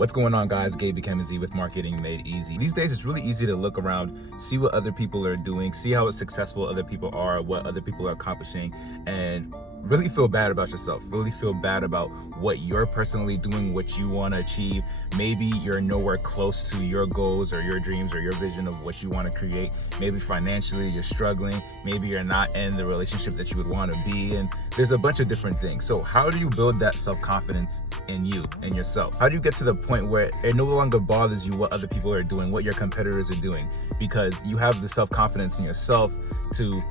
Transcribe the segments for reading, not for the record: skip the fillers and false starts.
What's going on, guys? Gabe McKenzie with Marketing Made Easy. These days, it's really easy to look around, see what other people are doing, see how successful other people are, what other people are accomplishing, and really feel bad about yourself. Really feel bad about what you're personally doing, what you want to achieve. Maybe you're nowhere close to your goals or your dreams or your vision of what you want to create. Maybe financially you're struggling. Maybe you're not in the relationship that you would want to be in. There's a bunch of different things. So how do you build that self-confidence in you and yourself? How do you get to the point where it no longer bothers you what other people are doing, what your competitors are doing, because you have the self-confidence in yourself to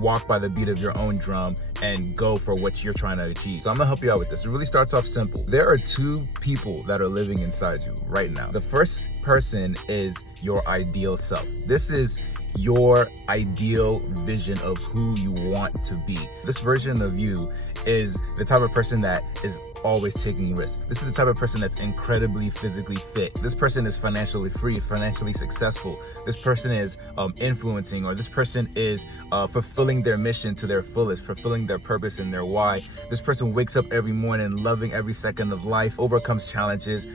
walk by the beat of your own drum and go for what you're trying to achieve? So I'm gonna help you out with this. It really starts off simple. There are two people that are living inside you right now. The first person is your ideal self. This is your ideal vision of who you want to be. This version of you is the type of person that is always taking risks. This is the type of person that's incredibly physically fit. This person is financially free, financially successful. This person is influencing, or this person is fulfilling their mission to their fullest, fulfilling their purpose and their why. This person wakes up every morning loving every second of life, overcomes challenges,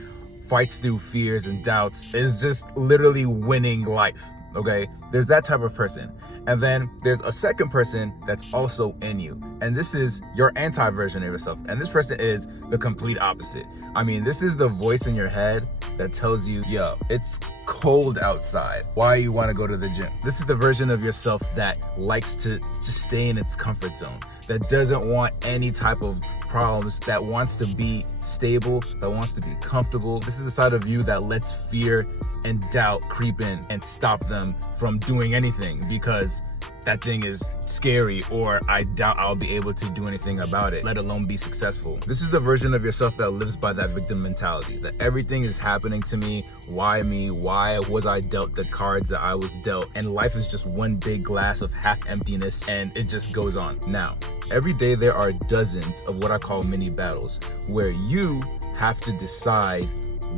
fights through fears and doubts, is just literally winning life. Okay, there's that type of person. And then there's a second person that's also in you. And this is your anti-version of yourself. And this person is the complete opposite. I mean, this is the voice in your head that tells you, yo, it's cold outside. Why you want to go to the gym? This is the version of yourself that likes to just stay in its comfort zone, that doesn't want any type of problems, that wants to be stable, that wants to be comfortable. This is the side of you that lets fear and doubt creep in and stop them from doing anything because that thing is scary, or I doubt I'll be able to do anything about it, let alone be successful. This is the version of yourself that lives by that victim mentality, that everything is happening to me. Why me? Why was I dealt the cards that I was dealt? And life is just one big glass of half emptiness, and it just goes on. Now, every day there are dozens of what I call mini battles, where you have to decide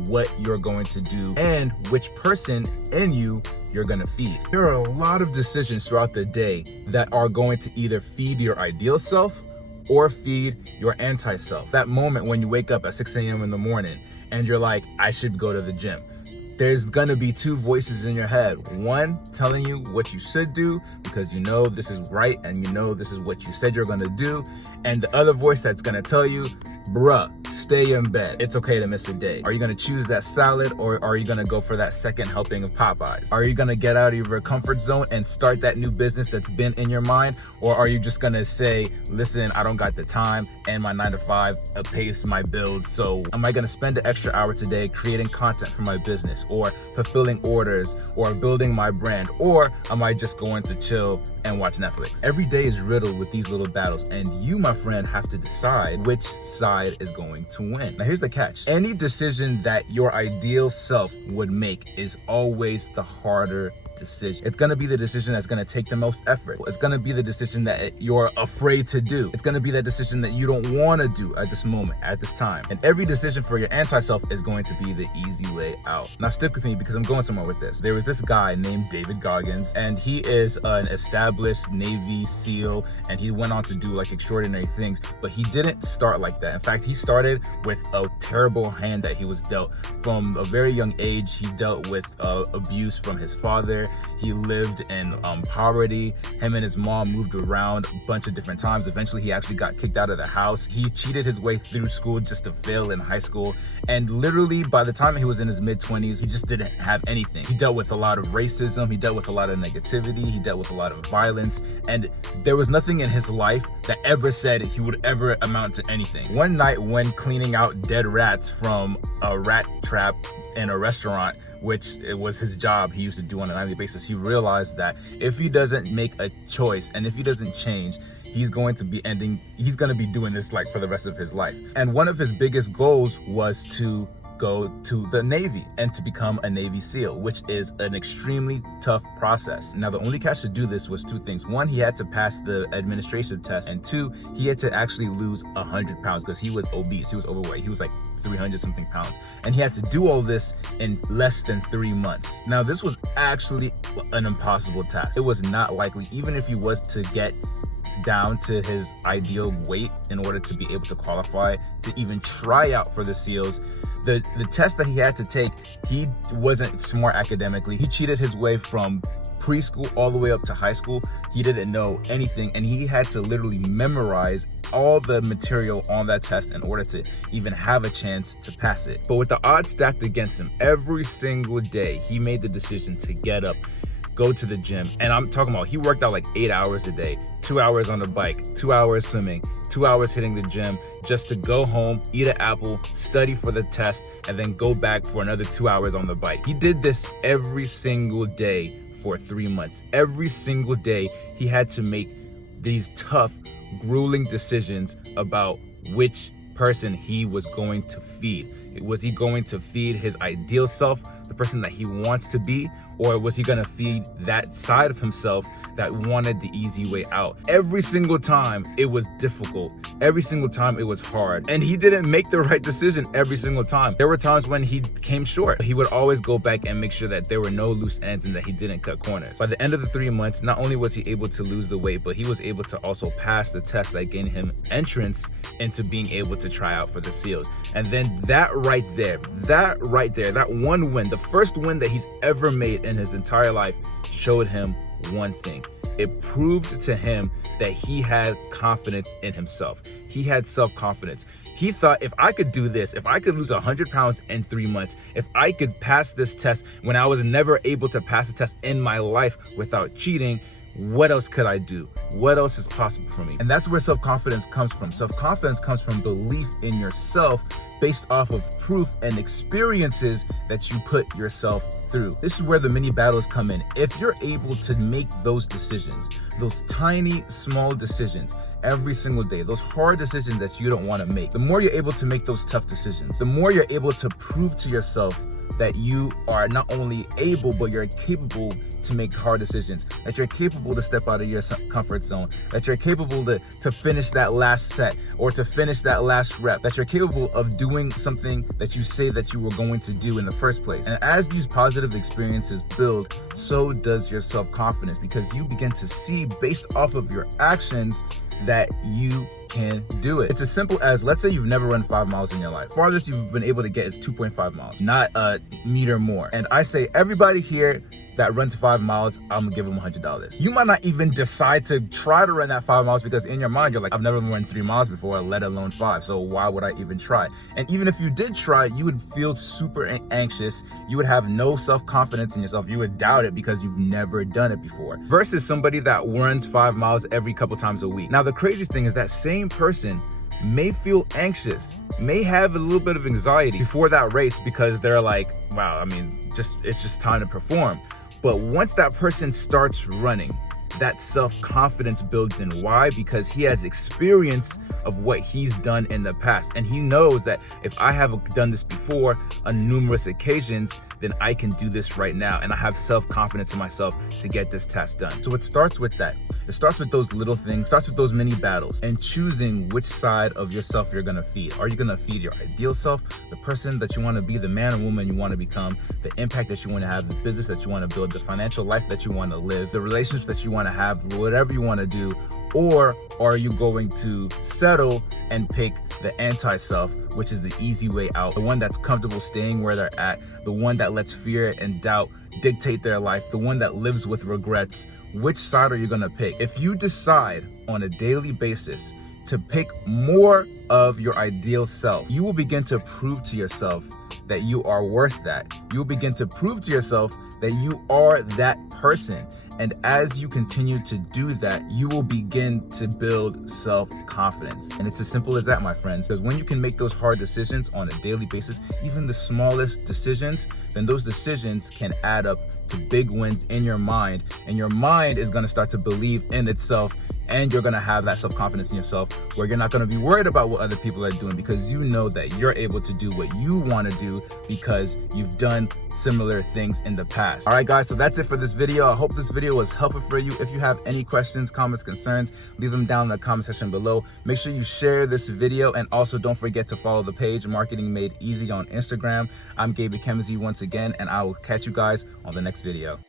what you're going to do and which person in you you're gonna feed. There are a lot of decisions throughout the day that are going to either feed your ideal self or feed your anti-self. That moment when you wake up at 6 a.m. in the morning and you're like, I should go to the gym. There's gonna be two voices in your head. One telling you what you should do because you know this is right and you know this is what you said you're gonna do. And the other voice that's gonna tell you, bruh, stay in bed. It's okay to miss a day. Are you gonna choose that salad, or are you gonna go for that second helping of Popeyes? Are you gonna get out of your comfort zone and start that new business that's been in your mind? Or are you just gonna say, listen, I don't got the time and my 9 to 5 pays my bills. So am I gonna spend an extra hour today creating content for my business, or fulfilling orders, or building my brand? Or am I just going to chill and watch Netflix? Every day is riddled with these little battles, and you, my friend, have to decide which side is going to win. Now here's the catch. Any decision that your ideal self would make is always the harder decision. It's gonna be the decision that's gonna take the most effort. It's gonna be the decision that you're afraid to do. It's gonna be that decision that you don't wanna do at this moment, at this time. And every decision for your anti-self is going to be the easy way out. Now stick with me because I'm going somewhere with this. There was this guy named David Goggins, and he is an established Navy SEAL, and he went on to do like extraordinary things, but he didn't start like that. In fact, he started with a terrible hand that he was dealt. From a very young age, he dealt with abuse from his father. He lived in poverty. Him and his mom moved around a bunch of different times. Eventually, he actually got kicked out of the house. He cheated his way through school just to fail in high school. And literally, by the time he was in his mid-20s, he just didn't have anything. He dealt with a lot of racism. He dealt with a lot of negativity. He dealt with a lot of violence. And there was nothing in his life that ever said he would ever amount to anything. One night when cleaning out dead rats from a rat trap in a restaurant, which it was his job he used to do on a nightly basis, he realized that if he doesn't make a choice and if he doesn't change, he's going to be doing this like for the rest of his life. And one of his biggest goals was to go to the Navy and to become a Navy SEAL, which is an extremely tough process. Now, the only catch to do this was two things. One, he had to pass the administrative test, and two, he had to actually lose 100 pounds because he was obese, he was overweight, he was like 300 something pounds, and he had to do all this in less than 3 months. Now, this was actually an impossible task. It was not likely, even if he was to get down to his ideal weight in order to be able to qualify to even try out for the SEALs, The test that he had to take, he wasn't smart academically. He cheated his way from preschool all the way up to high school. He didn't know anything, and he had to literally memorize all the material on that test in order to even have a chance to pass it. But with the odds stacked against him, every single day he made the decision to get up, go to the gym. And I'm talking about, he worked out like 8 hours a day, 2 hours on the bike, 2 hours swimming, 2 hours hitting the gym, just to go home, eat an apple, study for the test, and then go back for another 2 hours on the bike. He did this every single day for 3 months. Every single day he had to make these tough, grueling decisions about which person he was going to feed. Was he going to feed his ideal self, the person that he wants to be, or was he gonna feed that side of himself that wanted the easy way out? Every single time it was difficult. Every single time it was hard. And he didn't make the right decision every single time. There were times when he came short. He would always go back and make sure that there were no loose ends and that he didn't cut corners. By the end of the 3 months, not only was he able to lose the weight, but he was able to also pass the test that gained him entrance into being able to try out for the SEALs. And then that right there, that one win, the first win that he's ever made in his entire life, showed him one thing. It proved to him that he had confidence in himself. He had self-confidence. He thought, if I could do this, if I could lose 100 pounds in 3 months, if I could pass this test when I was never able to pass a test in my life without cheating, what else could I do? What else is possible for me? And that's where self-confidence comes from. Self-confidence comes from belief in yourself based off of proof and experiences that you put yourself through. This is where the mini battles come in. If you're able to make those decisions, those tiny, small decisions every single day, those hard decisions that you don't want to make, the more you're able to make those tough decisions, the more you're able to prove to yourself that you are not only able, but you're capable to make hard decisions, that you're capable to step out of your comfort zone, that you're capable to finish that last set or to finish that last rep, that you're capable of doing something that you say that you were going to do in the first place. And as these positive experiences build, so does your self-confidence, because you begin to see based off of your actions that you can do it. It's as simple as, let's say you've never run 5 miles in your life. Farthest you've been able to get is 2.5 miles, not a meter more. And I say, everybody here that runs 5 miles, I'm gonna give them $100. You might not even decide to try to run that 5 miles because in your mind, you're like, I've never run 3 miles before, let alone 5. So why would I even try? And even if you did try, you would feel super anxious. You would have no self-confidence in yourself. You would doubt it because you've never done it before. Versus somebody that runs 5 miles every couple times a week. Now, the crazy thing is that same person may feel anxious, may have a little bit of anxiety before that race because they're like, wow, I mean, it's just time to perform. But once that person starts running, that self-confidence builds in. Why? Because he has experience of what he's done in the past. And he knows that if I have done this before on numerous occasions, then I can do this right now. And I have self-confidence in myself to get this task done. So it starts with that. It starts with those little things, starts with those mini battles, and choosing which side of yourself you're gonna feed. Are you gonna feed your ideal self, the person that you wanna be, the man or woman you wanna become, the impact that you wanna have, the business that you wanna build, the financial life that you wanna live, the relationships that you wanna have, whatever you wanna do? Or are you going to settle and pick the anti-self, which is the easy way out, the one that's comfortable staying where they're at, the one that lets fear and doubt dictate their life, the one that lives with regrets? Which side are you gonna pick? If you decide on a daily basis to pick more of your ideal self, you will begin to prove to yourself that you are worth that. You will begin to prove to yourself that you are that person. And as you continue to do that, you will begin to build self-confidence. And it's as simple as that, my friends, because when you can make those hard decisions on a daily basis, even the smallest decisions, then those decisions can add up to big wins in your mind. And your mind is gonna start to believe in itself, and you're gonna have that self-confidence in yourself where you're not gonna be worried about what other people are doing, because you know that you're able to do what you wanna do because you've done similar things in the past. All right, guys, so that's it for this video. I hope this video was helpful for you. If you have any questions, comments, concerns, leave them down in the comment section below. Make sure you share this video, and also don't forget to follow the page Marketing Made Easy on Instagram. I'm Gabe Kemsey once again, and I will catch you guys on the next video.